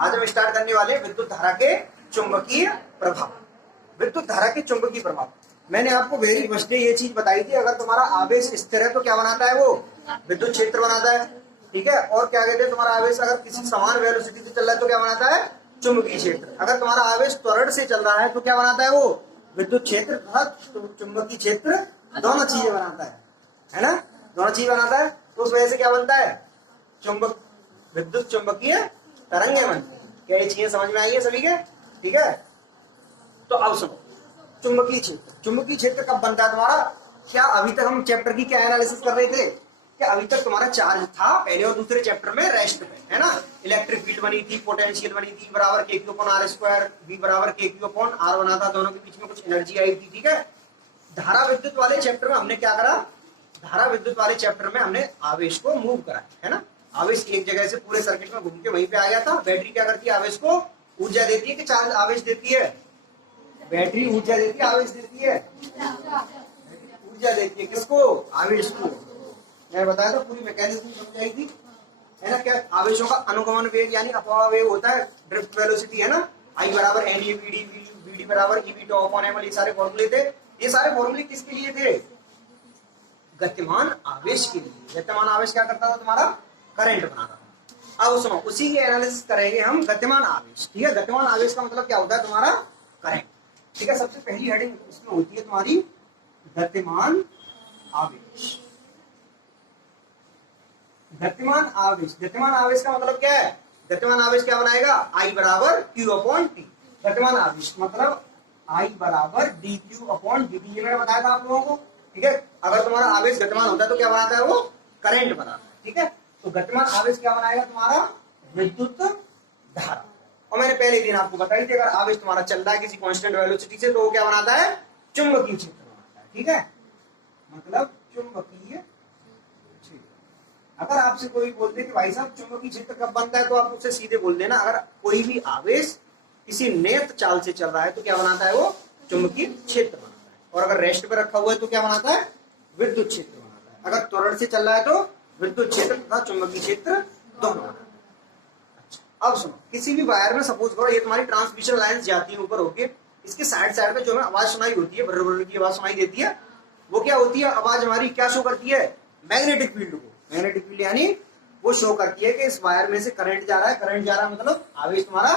आज हम स्टार्ट करने वाले हैं विद्युत धारा के चुंबकीय प्रभाव। विद्युत धारा के चुंबकीय प्रभाव, मैंने आपको वेरी फर्स्ट डे ये चीज बताई थी, अगर तुम्हारा आवेश स्थिर है तो क्या बनाता है वो विद्युत क्षेत्र बनाता है, ठीक है। और क्या कहते हैं, तुम्हारा आवेश अगर किसी समान वेलोसिटी से चल रहा है तो क्या बनाता है चुंबकीय क्षेत्र। अगर तुम्हारा आवेश त्वरण से चल रहा है तो क्या बनाता है वो विद्युत क्षेत्र तथा चुंबकीय क्षेत्र, दोनों चीजें बनाता है ना, दोनों चीज बनाता है। तो उस वजह से क्या बनता है चुंबक, विद्युत चुंबकीय तरंगें बनती है। क्या ये चीजें समझ में आई है सभी के, ठीक है। तो अब सुनो, चुंबकीय क्षेत्र, चुंबकीय क्षेत्र कब बनता है तुम्हारा, क्या अभी तक हम चैप्टर की क्या एनालिसिस कर रहे थे, क्या अभी तक तुम्हारा चार्ज था पहले और दूसरे चैप्टर में रेस्ट पे, है ना। इलेक्ट्रिक फील्ड बनी थी, पोटेंशियल बनी थी, बराबर KQ upon R square, V बराबर KQ अपॉन R बना था, दोनों के बीच में कुछ एनर्जी आई थी, ठीक है। धारा विद्युत वाले चैप्टर में हमने क्या करा, धारा विद्युत वाले चैप्टर में हमने आवेश को मूव करा, है ना। आवेश एक जगह से पूरे सर्किट में घूम के वहीं पे आ गया था। बैटरी क्या करती है, आवेश को ऊर्जा देती है कि चार्ज आवेश देती है, बैटरी ऊर्जा देती है आवेश देती है, ऊर्जा देती है किसको, आवेश को। मैंने बताया था पूरी मैकेनिज्म समझ आएगी, है ना। क्या आवेशों का अनुगमन वेग यानी अपवाह वेग होता है, ड्रिफ्ट वेलोसिटी, है ना। I बराबर NAVD, VD बराबर EV टू अपॉन ML, ये सारे फॉर्मूले थे। ये सारे फॉर्मूले किसके लिए थे, गतिमान आवेश के लिए। गतिमान आवेश क्या करता था, तुम्हारा करंट बनाता था। अब सुनो, उसी की एनालिसिस करेंगे हम, गतिमान आवेश, ठीक है। गतिमान आवेश का मतलब क्या होता है, तुम्हारा करंट, ठीक है। सबसे पहली हेडिंग इसमें होती है तुम्हारी गतिमान आवेश। गतिमान आवेश, गतिमान आवेश का मतलब क्या है, गतिमान आवेश क्या बनाएगा, I बराबर Q अपॉन T। गतिमान आवेश मतलब I बराबर dQ अपॉन dt, ये मैंने बताया था आप लोगों को, ठीक है। अगर तुम्हारा आवेश गतिमान होता है तो क्या बनाता है वो करंट बनाता है, ठीक है। तो गतिमान आवेश क्या बनाएगा, तुम्हारा विद्युत धारा। और मैंने पहले दिन आपको बताई थी, अगर आवेश तुम्हारा चल रहा है किसी कांस्टेंट वेलोसिटी से तो वो क्या बनाता है चुंबकीय क्षेत्र बनाता है, ठीक है। मतलब चुंबकीय क्षेत्र। अगर आपसे कोई बोलते कि भाई साहब चुंबकीय क्षेत्र कब बनता है, तो आप उससे सीधे बोल देना, अगर कोई भी आवेश किसी नेत चाल से चल रहा है तो क्या बनाता है वो चुंबकीय क्षेत्र बनाता है। और अगर रेस्ट पे रखा हुआ है तो क्या बनाता है विद्युत क्षेत्र बनाता है। अगर त्वरण से चल रहा है तो विद्युत क्षेत्र तथा चुंबकीय क्षेत्र दोनों बनाता है। अच्छा, अब सुनो, किसी भी वायर में सपोज करो ये तुम्हारी ट्रांसमिशन लाइन जाती है ऊपर होके, इसके साइड साइड में जो हमें आवाज सुनाई होती है, भर भर की आवाज सुनाई देती है, वो क्या होती है, आवाज हमारी क्या शो करती है, मैग्नेटिक फील्ड को। मैग्नेटिक फील्ड यानी वो शो करती है कि इस वायर में से करंट जा रहा है, करंट जा रहा है मतलब आवेश तुम्हारा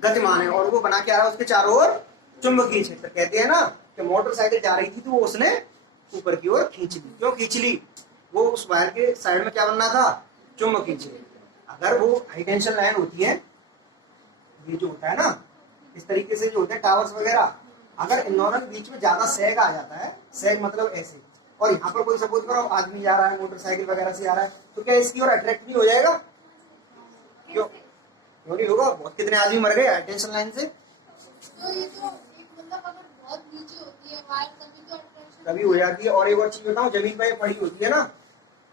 गतिमान है, और वो बना के आ रहा है उसके चारों ओर चुंबकीय क्षेत्र। कहते हैं ना कि मोटरसाइकिल जा रही थी तो वो उसने ऊपर की ओर खींच ली। क्यों खींच ली, वो उस वायर के साइड में क्या बनना था चुंबकीय क्षेत्र। अगर वो हाई टेंशन लाइन होती है, ये जो होता है ना इस तरीके से जो होते हैं टावर्स वगैरह, अगर इन दोनों के बीच में ज्यादा सेग आ जाता है, सेग मतलब ऐसे, और यहाँ पर कोई सपोज करो आदमी जा रहा है मोटरसाइकिल वगैरह से आ रहा है, तो क्या इसकी ओर अट्रैक्ट नहीं हो जाएगा, क्यों क्यों नहीं होगा। बहुत कितने आदमी मर गए टेंशन लाइन से, तो ये जो मतलब अगर बहुत नीचे होती है वायर तभी तो अट्रैक्शन तभी हो जाती है। और एक और चीज बताऊं, जमीन पर पड़ी होती है ना,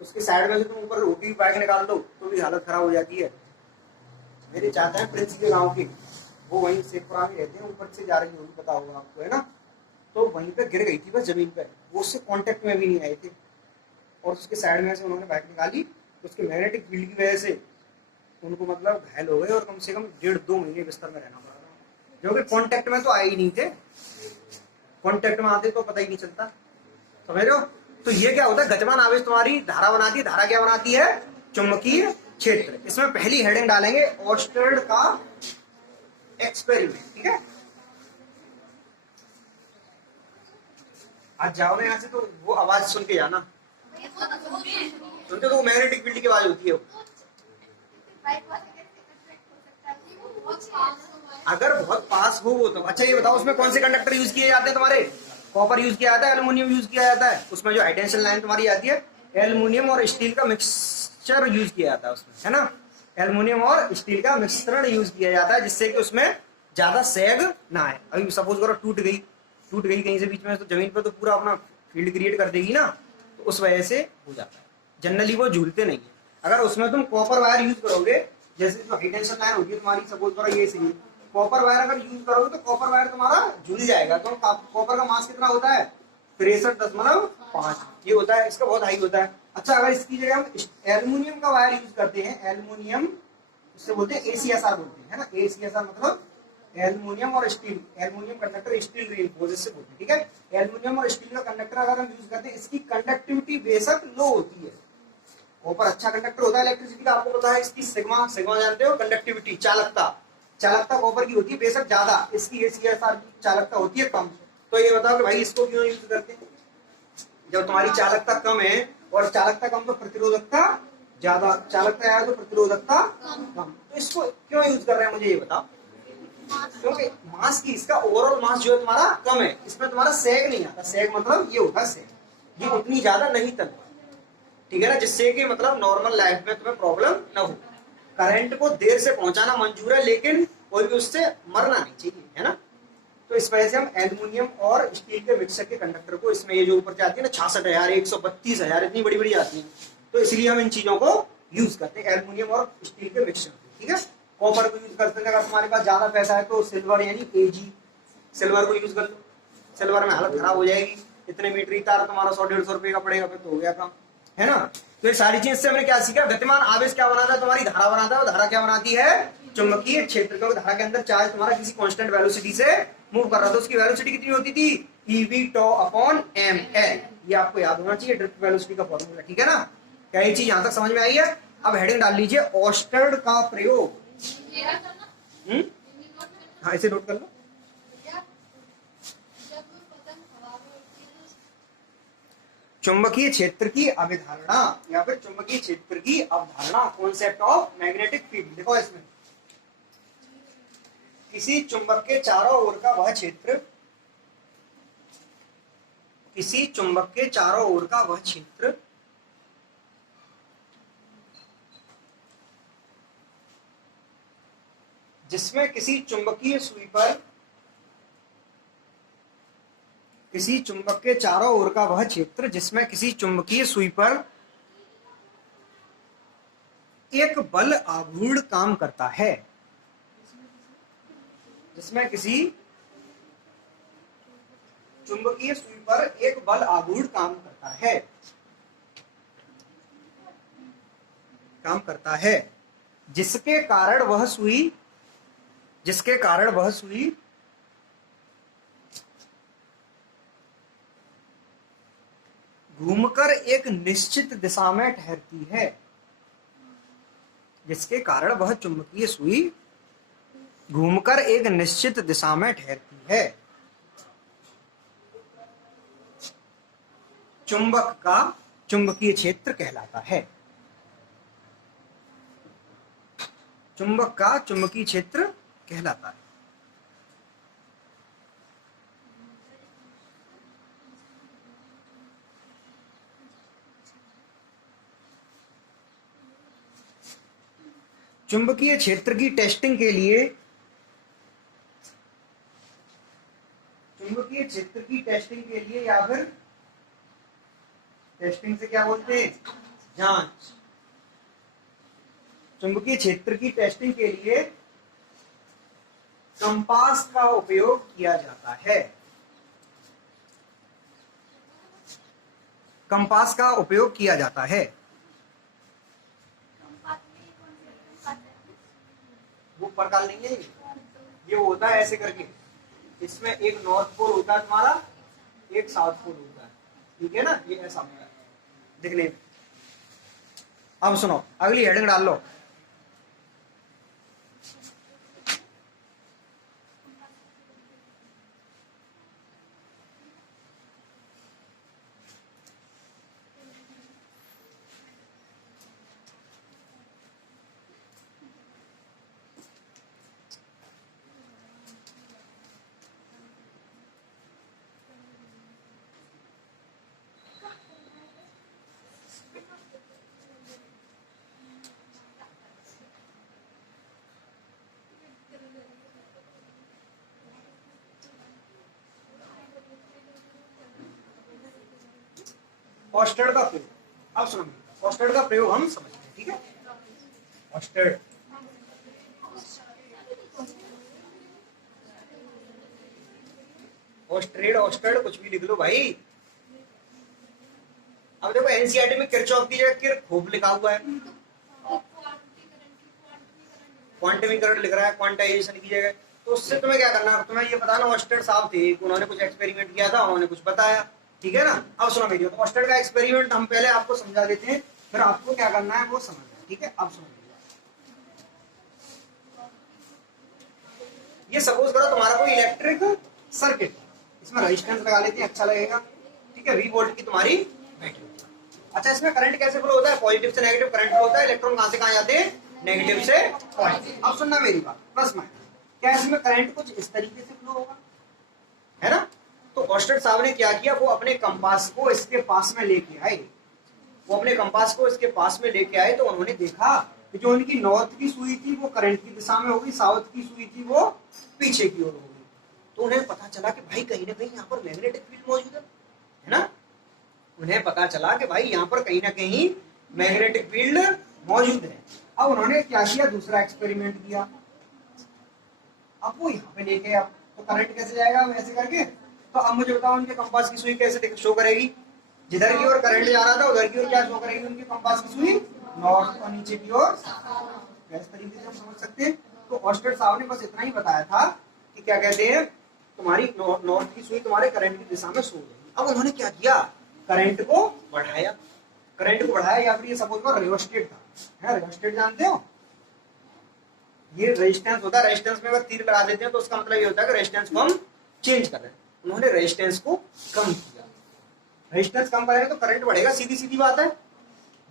उसके साइड में से तुम ऊपर रोटी की बाइक निकाल दो तो भी हालत खराब हो जाती है। मेरे चाहते हैं प्रिंस के गाँव के, वो वहीं शेखपुरा में रहते हैं, ऊपर से जा रही होगी, पता होगा आपको, है ना। तो वहीं पे गिर गई थी बस जमीन पे, वो उससे कांटेक्ट में भी नहीं आए थे, और उसके साइड में से उन्होंने बाइक निकाली, उसके मैग्नेटिक फील्ड की वजह से उनको मतलब घायल हो गए, और कम से कम 1.5-2 महीने बिस्तर में रहना पड़ा, जो कि कांटेक्ट में तो आए ही नहीं थे। कांटेक्ट में आते तो पता ही नहीं चलता, समझ रहे हो। तो ये क्या होता है, गतिमान आवेश तुम्हारी धारा बनाती है, धारा क्या बनाती है चुंबकीय क्षेत्र। इसमें पहली हेडिंग डालेंगे ऑर्स्टेड का एक्सपेरिमेंट, ठीक है। आज जाओ ना यहाँ से तो वो आवाज सुन के जाना, सुनते तो मैग्नेटिक फील्ड की आवाज होती है। अगर बहुत पास हो वो तो अच्छा, ये बताओ उसमें कौन से कंडक्टर यूज किए जाते हैं तुम्हारे, कॉपर यूज किया जाता है, एल्युमिनियम यूज किया जाता है। उसमें जो हाई टेंशन लाइन तुम्हारी आती है, एल्युमिनियम और स्टील का मिक्सचर यूज किया जाता है उसमें, है ना। एल्युमिनियम और स्टील का मिश्रण यूज किया जाता है, जिससे कि उसमें ज्यादा सेग ना आए। अभी सपोज करो टूट गई कहीं से बीच में, तो जमीन पर तो पूरा अपना फील्ड क्रिएट कर देगी ना, तो उस वजह से हो जाता है। जनरली वो झूलते नहीं है। अगर उसमें तुम कॉपर वायर यूज करोगे, जैसे जो हाई टेंशन लाइन होगी तुम्हारी, सपोज करो ये सही, कॉपर वायर अगर यूज करोगे तो कॉपर वायर तुम्हारा झूल जाएगा। तो कॉपर का मास कितना होता है 63.5, ये होता है, इसका बहुत हाई होता है। अच्छा, अगर इसकी जगह हम एल्युमिनियम का वायर यूज करते हैं, एल्युमिनियम उससे बोलते हैं ACSR बोलते हैं, है ना। ACSR मतलब एल्युमिनियम और steel, aluminium conductor steel reinforced से बोलते हैं, ठीक है। एल्युमिनियम और स्टील का कंडक्टर अगर हम यूज करते हैं, इसकी कंडक्टिविटी बेशक लो होती है, ऊपर अच्छा कंडक्टर होता है इलेक्ट्रिसिटी का, आपको पता है। इसकी सिग्मा, सिग्मा जानते हो, कंडक्टिविटी, चालकता, चालकता कॉपर की होती है बेशक ज्यादा, इसकी ACSR की चालकता होती है कम। तो ये बताओ कि भाई इसको क्यों यूज करते हैं? जब तुम्हारी चालकता कम है, और चालकता कम तो प्रतिरोधकता ज्यादा, चालकता है तो प्रतिरोधकता कम, तो इसको क्यों यूज कर रहे हैं मुझे ये बताओ। क्योंकि मास की, इसका ओवरऑल मास जो है तुम्हारा कम है, इसमें तुम्हारा सेग नहीं आता। सेग मतलब ये होता है सेग, ये उतनी ज्यादा नहीं तलता, ठीक है ना, जिससे कि मतलब नॉर्मल लाइफ में तुम्हें प्रॉब्लम ना हो। करंट को देर से पहुंचाना मंजूर है, लेकिन कोई भी उससे मरना नहीं चाहिए, है ना। तो इस वजह से हम एल्युमिनियम और स्टील के मिक्सर के कंडक्टर को, इसमें ये जो ऊपर जाती है ना 66,000, 132,000, इतनी बड़ी बड़ी आती है, तो इसलिए हम इन चीजों को यूज करते हैं, एल्युमिनियम और स्टील के मिक्सर, ठीक है। कॉपर को यूज करते हैं, अगर तुम्हारे पास ज्यादा पैसा है तो सिल्वर यानी AG, सिल्वर को यूज कर लो। सिल्वर में हालत खराब हो जाएगी, इतने मीटर तार तुम्हारा 100-150 रुपए का पड़ेगा, फिर तो हो गया काम, है ना। तो ये सारी चीज से हमने क्या सीखा, गतिमान आवेश क्या बनाता है, तुम्हारी धारा बनाता है, और धारा क्या बनाती है, चुंबकीय क्षेत्र। क्योंकि धारा के अंदर चार्ज तुम्हारा किसी कांस्टेंट वेलोसिटी से मूव कर रहा था, उसकी वेलोसिटी कितनी होती थी, ev/ml, ये आपको याद होना चाहिए, ड्रिफ्ट वेलोसिटी का फॉर्मूला, ठीक है ना। क्या ये चीज यहां तक समझ में आई है? अब हेडिंग डाल लीजिए, ऑस्टर्ड का प्रयोग। हाँ, इसे नोट कर लो। चुंबकीय क्षेत्र की अवधारणा, या फिर चुंबकीय क्षेत्र की अवधारणा, कॉन्सेप्ट ऑफ मैग्नेटिक फील्ड। देखो इसमें किसी चुंबक के चारों ओर का वह क्षेत्र, किसी चुंबक के चारों ओर का वह क्षेत्र जिसमें किसी चुंबकीय सुई पर, किसी चुंबक के चारों ओर का वह क्षेत्र जिसमें किसी चुंबकीय सुई पर एक बल आघूर्ण काम करता है, जिसमें किसी चुंबकीय सुई पर एक बल आघूर्ण काम करता है, जिसके कारण वह सुई घूमकर एक निश्चित दिशा में ठहरती है, जिसके कारण वह चुंबकीय सुई घूमकर एक निश्चित दिशा में ठहरती है। चुंबक का चुंबकीय क्षेत्र कहलाता है, चुंबक का चुंबकीय क्षेत्र कहलाता है। चुंबकीय क्षेत्र की टेस्टिंग के लिए, चुंबकीय क्षेत्र की टेस्टिंग के लिए, या फिर टेस्टिंग से क्या बोलते हैं, जांच। चुंबकीय क्षेत्र की टेस्टिंग के लिए कंपास का उपयोग किया जाता है, कंपास का उपयोग किया जाता है। वो प्रकार नहीं है, ये होता है ऐसे करके, इसमें एक नॉर्थ पोल होता है तुम्हारा, एक साउथ पोल होता है, ठीक है ना, ये ऐसा होता है दिखने में। अब सुनो, अगली हेडिंग डाल लो। ऑस्टर्ड का प्रयोग, अब सुनो, ऑस्टर्ड का प्रयोग हम समझते हैं, ठीक है। ऑस्टर्ड, ऑस्ट्रेड, ऑस्टर्ड कुछ भी लिख लो भाई। अब देखो एनसीईआरटी में किरचॉफ की जगह किरचॉफ लिखा हुआ है, क्वांटम करंट लिख रहा है क्वांटाइजेशन की जगह, तो उससे तुम्हें क्या करना है, तुम्हें ये बताना ऑस्टेड साहब थे, उन्होंने कुछ एक्सपेरिमेंट किया था, उन्होंने कुछ बताया, ठीक है ना। अब सुनो वीडियो, तो ऑस्टेड का एक्सपेरिमेंट हम पहले आपको समझा देते हैं, फिर आपको क्या करना है वो समझना, ठीक है। अब सुनो, ये सपोज करो तुम्हारा कोई इलेक्ट्रिक सर्किट, इसमें रेजिस्टेंस लगा लेते हैं, अच्छा लगेगा, ठीक है। 20 वोल्ट की तुम्हारी बैटरी। अच्छा, इसमें करंट कैसे फ्लो होता है, पॉजिटिव से नेगेटिव करंट फ्लो होता है, इलेक्ट्रॉन कहां से कहां जाते हैं, नेगेटिव से पॉजिटिव। अब सुनना मेरी बात, प्लस माइनस, क्या इसमें करंट कुछ इस तरीके से फ्लो होगा, है ना। तो ऑस्टेड साहब ने क्या किया, वो अपने कंपास को इसके पास में लेके आए, वो अपने कंपास को इसके पास में लेके आए, तो उन्होंने देखा कि जो उनकी नॉर्थ की सुई थी वो करंट की दिशा में होगी, साउथ की सुई थी वो पीछे की ओर होगी। तो उन्हें पता चला कि भाई कहीं ना कहीं यहाँ पर मैग्नेटिक फील्ड मौजूद है ना। उन्हें पता चला कि भाई यहाँ पर कहीं ना कहीं मैग्नेटिक फील्ड मौजूद है। अब उन्होंने क्या किया, दूसरा एक्सपेरिमेंट किया। अब वो यहाँ पे लेके, अब तो करंट कैसे जाएगा ऐसे करके, तो अब मुझे बताओ उनके कंपास की सुई कैसे शो करेगी, जिधर की ओर करंट जा रहा था उधर की ओर क्या शो करेगी उनके कंपास की सुई, नॉर्थ, और नीचे की ओर इस तरीके से हम समझ सकते हैं। तो ऑस्टेड साहब ने बस इतना ही बताया था कि क्या कहते हैं, तुम्हारी नॉर्थ की सुई तुम्हारे करंट की दिशा में शो होगी। अब उन्होंने क्या किया, करंट को बढ़ाया, करंट को बढ़ाया, या फिर ये सपोज करो रेओस्टेट था, है रेओस्टेट जानते हो, ये रेजिस्टेंस होता है, रेजिस्टेंस में अगर तीर लगा देते हैं तो उसका मतलब ये होता है कि रेजिस्टेंस को हम चेंज कर रहे हैं। उन्होंने रेजिस्टेंस को कम किया, रेजिस्टेंस कम करेंगे तो करंट बढ़ेगा, सीधी सीधी बात है।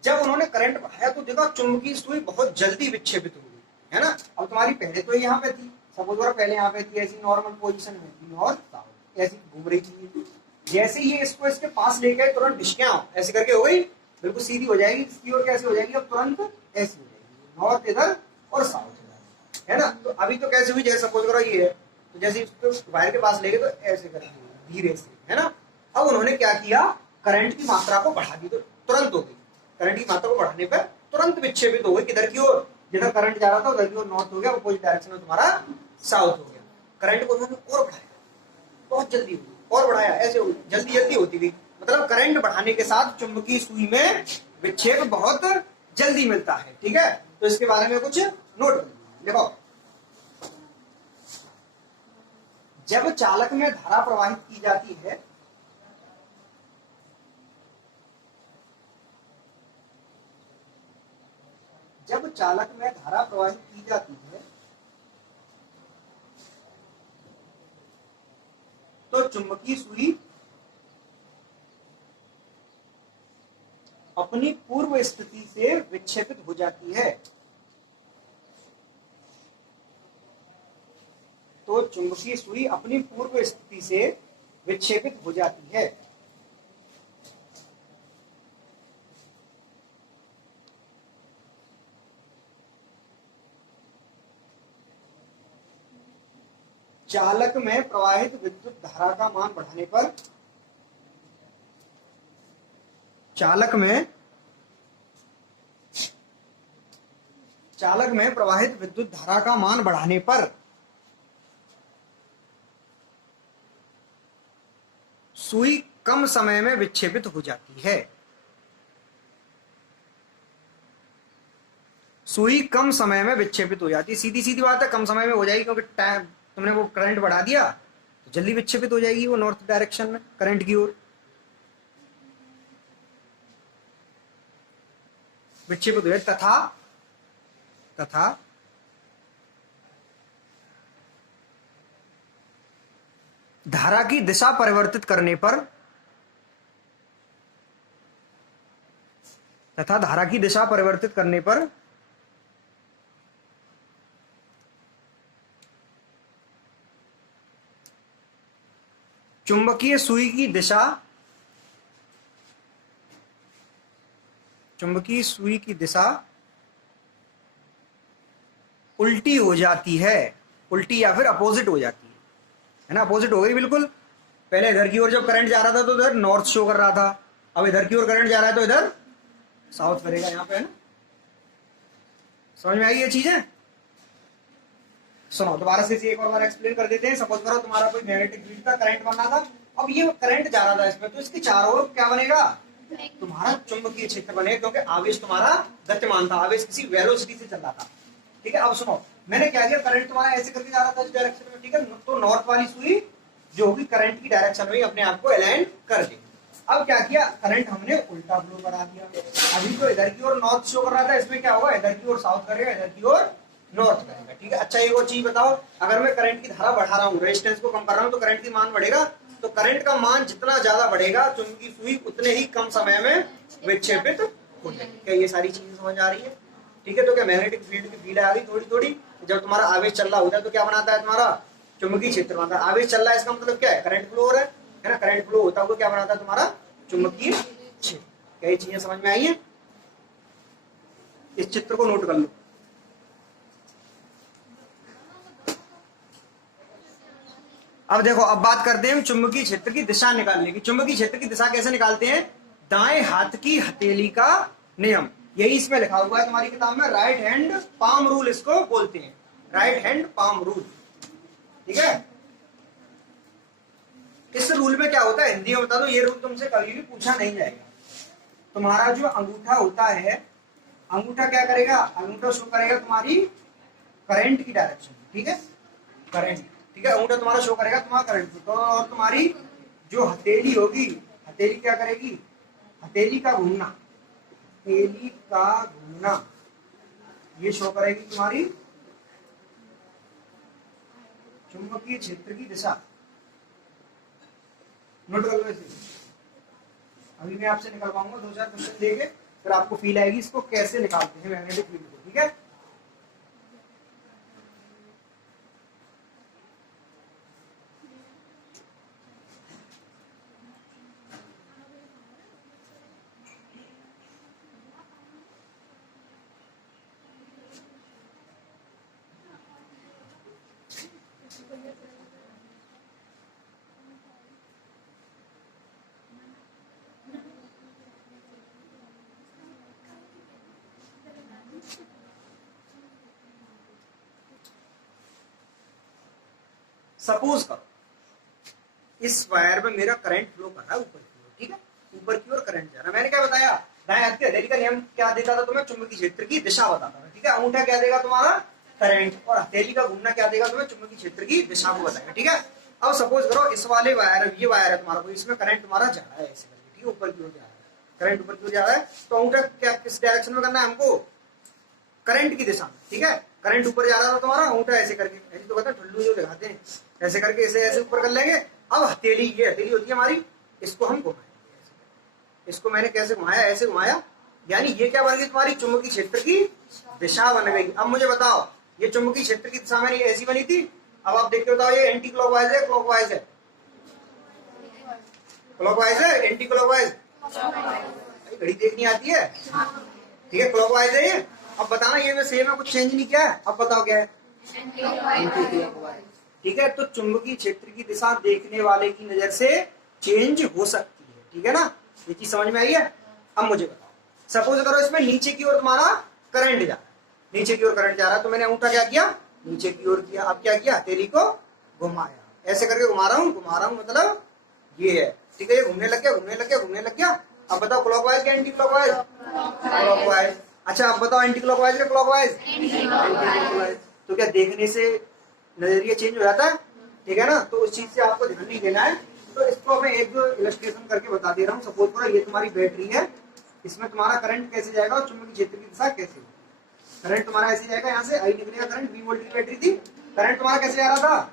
जब उन्होंने करंट बढ़ाया तो देखा चुंबकीय सुई बहुत जल्दी विक्षेपित हो गई, है ना। अब तुम्हारी पहले तो यहाँ पे थी, सपोज करो पहले यहाँ पे थी, ऐसी नॉर्मल पोजीशन में थी, नॉर्थ साउथ ऐसी घूम रही थी, जैसे ही इसको इसके पास ले गए तुरंत ढिशक्यां ऐसे करके हो गई, बिल्कुल सीधी हो जाएगी, इसकी ओर कैसे हो जाएगी, अब तुरंत ऐसी हो जाएगी, नॉर्थ इधर और साउथ इधर, है ना। तो अभी तो कैसे हुई, जैसे सपोज करो ये है, तो जैसे इसको वायर के पास ले गए तो ऐसे करके धीरे से, है ना। अब उन्होंने क्या किया, करंट की मात्रा को बढ़ा दी, तो तुरंत हो गई, करंट की मात्रा को बढ़ाने पर तुरंत विक्षेपित हो गई, किधर की ओर, जिधर करंट जा रहा था उधर की ओर नॉर्थ हो गया, अपोजिट डायरेक्शन में तुम्हारा साउथ हो गया। करंट को उन्होंने और बढ़ाया, बहुत जल्दी हुई, और बढ़ाया, ऐसे जल्दी जल्दी होती गई, मतलब करंट बढ़ाने के साथ चुंबकीय सुई में विक्षेप बहुत जल्दी मिलता है, ठीक है। तो इसके बारे में कुछ नोट देखो, जब चालक में धारा प्रवाहित की जाती है, जब चालक में धारा प्रवाहित की जाती है तो चुंबकीय सुई अपनी पूर्व स्थिति से विक्षेपित हो जाती है, तो चुंबकीय सुई अपनी पूर्व स्थिति से विक्षेपित हो जाती है। चालक में प्रवाहित विद्युत धारा का मान बढ़ाने पर, चालक में प्रवाहित विद्युत धारा का मान बढ़ाने पर सुई कम समय में विक्षेपित हो जाती है, सुई कम समय में विक्षेपित हो जाती है, सीधी सीधी बात है, कम समय में हो जाएगी, क्योंकि टाइम तुमने वो करंट बढ़ा दिया तो जल्दी विक्षेपित हो जाएगी वो नॉर्थ डायरेक्शन में करंट की ओर विक्षेपित हो जाए। तथा धारा की दिशा परिवर्तित करने पर, तथा धारा की दिशा परिवर्तित करने पर चुंबकीय सुई की दिशा उल्टी हो जाती है, उल्टी या फिर अपोजिट हो जाती है ना, अपोजिट हो गई बिल्कुल। पहले इधर की ओर जब करंट जा रहा था तो इधर नॉर्थ शो कर रहा था, अब इधर की ओर करंट जा रहा है तो इधर साउथ करेगा, यहाँ पे है ना। समझ में आई ये चीजें? सुनो दोबारा से एक और बार एक्सप्लेन कर देते हैं। सपोज करो तुम्हारा कोई मैग्नेटिक फील्ड का करंट बन रहा था, अब ये करंट जा रहा था इसमें, तो इसके चारों ओर क्या बनेगा, तुम्हारा चुंबकीय क्षेत्र बनेगा, क्योंकि आवेश तुम्हारा गतिमान था, आवेश किसी वेलोसिटी से चल रहा था, ठीक है। अब सुनो, मैंने क्या किया, करंट तुम्हारा ऐसे करके जा रहा था इस डायरेक्शन में, ठीक है, तो नॉर्थ वाली सुई जो होगी करंट की डायरेक्शन में ही अपने आप को अलाइन कर देगी। अब क्या किया, करंट हमने उल्टा फ्लो करा दिया। अभी तो इधर की ओर नॉर्थ शो कर रहा था, इसमें क्या होगा, इधर की ओर साउथ करेगा, इधर की ओर नॉर्थ करेगा, ठीक है। अच्छा एक और चीज बताओ, अगर मैं करंट की धारा बढ़ा रहा हूँ, रेजिस्टेंस को कम कर रहा हूँ, तो करंट की मान बढ़ेगा। तो करंट का मान जितना ज्यादा बढ़ेगा, चुंबकीय सुई उतने ही कम समय में विक्षेपित हो जाएगी। क्या ये सारी चीजें समझ आ रही है? ठीक है, तो क्या मैग्नेटिक फील्ड की फील्ड आ गई थोड़ी थोड़ी। जब तुम्हारा आवेश चल रहा होता है तो क्या बनाता है, तुम्हारा चुंबकीय क्षेत्र बनाता है। आवेश चल रहा है इसका मतलब क्या है, करंट फ्लो हो रहा है ना। करंट फ्लो होता है तो क्या बनाता है, तुम्हारा चुंबकीय क्षेत्र। क्या ये चीजें समझ में आई है? इस चित्र को नोट कर लो। अब देखो, अब बात करते हैं हम चुंबकीय क्षेत्र की दिशा निकालने की। चुंबकीय क्षेत्र की दिशा कैसे निकालते हैं, दाएं हाथ की हथेली का नियम, यही इसमें लिखा हुआ है तुम्हारी किताब में, राइट हैंड पाम रूल इसको बोलते हैं, राइट हैंड पाम रूल, ठीक है। इस रूल में क्या होता है, हिंदी में बता दो, ये रूल तुमसे कभी भी पूछा नहीं जाएगा। तुम्हारा जो अंगूठा होता है, अंगूठा क्या करेगा, अंगूठा शो करेगा तुम्हारी करंट की डायरेक्शन, ठीक है, करंट, ठीक है, अंगूठा तुम्हारा शो करेगा तुम्हारा करंट। तो और तुम्हारी जो हथेली होगी, हथेली क्या करेगी, हथेली का घूमना, हथेली का घूमना ये शो करेगी तुम्हारी चुंबकीय क्षेत्र की दिशा। नोट कर लो इसे। अभी मैं आपसे निकलवाऊंगा 2-4 क्वेश्चन देके, फिर आपको फील आएगी इसको कैसे निकालते हैं मैग्नेटिक फील्ड को, ठीक है। सपोज करो इस वायर में मेरा करंट फ्लो कर रहा है ऊपर की ओर, ठीक है, ऊपर की ओर करंट जा रहा है। मैंने क्या बताया, दाएं हाथ की हथेली का नियम क्या देता था तुम्हें, चुंबकीय क्षेत्र की दिशा बताता था, ठीक है। अंगूठा क्या देगा तुम्हारा, करंट, और हथेली का घूमना क्या देगा तुम्हें, चुंबकीय क्षेत्र की दिशा को बताएगा, ठीक है। अब सपोज करो इस वाले वायर, ये वायर है तुम्हारा, कोई इसमें करंट तुम्हारा जा रहा है ऐसे करके, ठीक है, ऊपर की ओर जा रहा है, करंट ऊपर की ओर जा रहा है। तो अंगूठा क्या किस डायरेक्शन में करना है हमको, करंट की दिशा में, ठीक है। करंट ऊपर जा रहा था तुम्हारा, अंगूठा ऐसे करके, ऐसे तो कहते हैं ठुल्लू जो दिखाते हैं, ऐसे करके ऐसे ऐसे ऊपर कर लेंगे। अब हथेली, ये हथेली होती है हमारी, इसको हम घुमाएंगे, इसको मैंने कैसे घुमाया, ऐसे घुमाया, यानी ये क्या बन गई तुम्हारी चुंबकीय क्षेत्र की दिशा बन गई। अब मुझे बताओ, ये चुंबकीय क्षेत्र की दिशा मेरी ऐसी बनी थी, अब आप देखते बताओ ये एंटी क्लॉकवाइज है, क्लॉकवाइज है, क्लॉकवाइज है, एंटी क्लॉकवाइज, घड़ी देखनी आती है, ठीक है, क्लॉकवाइज है ये। अब बताना, ये में सेम है, कुछ चेंज नहीं किया है, अब बताओ क्या है, एंटी क्लॉकवाइज, ठीक है। तो चुंबकीय क्षेत्र की दिशा देखने वाले की नजर से चेंज हो सकती है, ठीक है ना, ये चीज समझ में आई है। अब मुझे बताओ, सपोज करो इसमें नीचे की ओर तुम्हारा करंट जा रहा है, नीचे की ओर करंट जा रहा है, तो मैंने अंगूठा क्या किया, नीचे की ओर किया। अब क्या किया, हथेली को घुमाया, ऐसे करके घुमा रहा हूँ मतलब ये है, ठीक है, ये घूमने लग गया, घूमने लग गया, घूमने लग गया। अब बताओ क्लॉकवाइज क्या एंटी क्लॉकवाइज, क्लॉकवाइज। अच्छा अब बताओ एंटी क्लॉकवाइज क्या क्लॉकवाइज, एंटी क्लॉकवाइज। तो क्या देखने से नजरिया चेंज हो जाता है, ठीक है ना, तो उस चीज से आपको ध्यान नहीं देना है। तो इसको मैं एक इलस्ट्रेशन करके बता दे रहा हूँ। सपोज करो ये तुम्हारी बैटरी है, इसमें तुम्हारा करंट कैसे जाएगा और चुंबकीय क्षेत्र की दिशा कैसे होगी। करंट तुम्हारा ऐसे जाएगा, यहाँ से आई निकलेगा करंट, 20 वोल्ट की बैटरी थी, करंट तुम्हारा कैसे जा रहा था,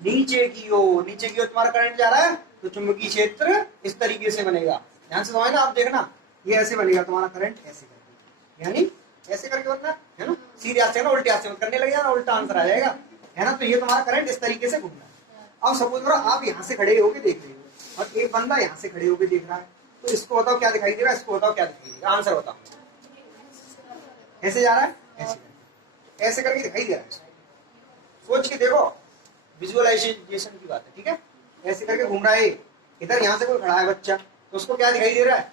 नीचे की ओर, नीचे की ओर तुम्हारा करंट जा रहा है, तो चुंबकीय क्षेत्र इस तरीके से बनेगा। ध्यान से समझना, आप देखना, ये ऐसे बनेगा तुम्हारा करंट ऐसे करके, यानी ऐसे करके बनना है ना, सीधे हाथ से ना उल्टे हाथ से करने लग जाना, उल्टा आंसर आ जाएगा, है ना। तो ये तुम्हारा करंट इस तरीके से घूमना है। अब सपोज करो आप यहाँ से खड़े होके देख रहे हो और एक बंदा यहाँ से खड़े होके देख रहा है, तो इसको बताओ क्या दिखाई दे रहा है, इसको बताओ क्या दिखाई देगा, आंसर बताओ। ऐसे जा रहा है, ऐसे करके दिखाई दे रहा है, सोच के देखो, विजुअलाइजेशन की बात है, ठीक है। ऐसे करके घूम रहा है, इधर यहाँ से कोई खड़ा है बच्चा, तो उसको क्या दिखाई दे रहा है,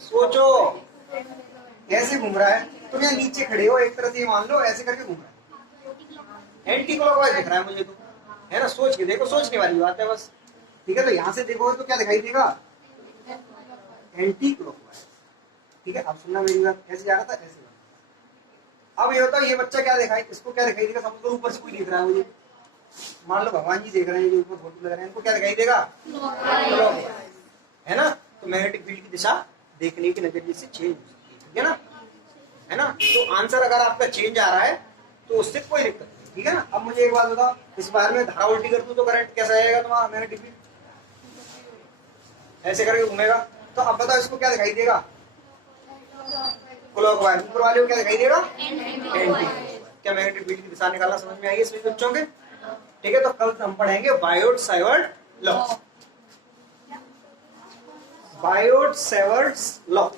सोचो, ऐसे घूम रहा है। तुम यहाँ नीचे खड़े हो, एक तरह से मान लो ऐसे करके घूम रहा है, एंटी क्लॉकवाइज दिख रहा है मुझे तो, है ना, सोच के देखो, सोचने वाली बात है बस, ठीक है। तो यहाँ से देखो तो क्या दिखाई देगा, एंटी क्लॉकवाइज, ठीक है। अब सुनना मेरी बात, ऐसे जा रहा था, ऐसे अब ये बताओ, ये बच्चा क्या दिखाई, इसको क्या दिखाई देगा? समझ लो ऊपर से कोई दिख रहा है मुझे, मान लो भगवान जी देख रहे हैं, जो ऊपर फोटो लग रहे हैं, इनको क्या दिखाई देगा? है ना? तो मैग्नेटिक फील्ड की दिशा देखने के नजरिए से चेंज हो सकती है, ठीक है ना? है ना? तो आंसर अगर आपका चेंज आ रहा है तो उससे कोई दिक्कत नहीं, ठीक है ना? अब मुझे एक बात बताओ, इस बार में धारा उल्टी कर दूं तो करंट कैसा आएगा तुम्हारा? मैग्नेटिक फील्ड ऐसे करके घूमेगा। तो अब बताओ इसको क्या दिखाई देगा? क्लॉकवाइज। ऊपर वाले को क्या दिखाई देगा? एंटी। क्या मैग्नेटिक फील्ड की दिशा निकालना समझ में आई है सभी बच्चों के? ठीक है, तो कल हम पढ़ेंगे Biot Savart law. Biot Savart law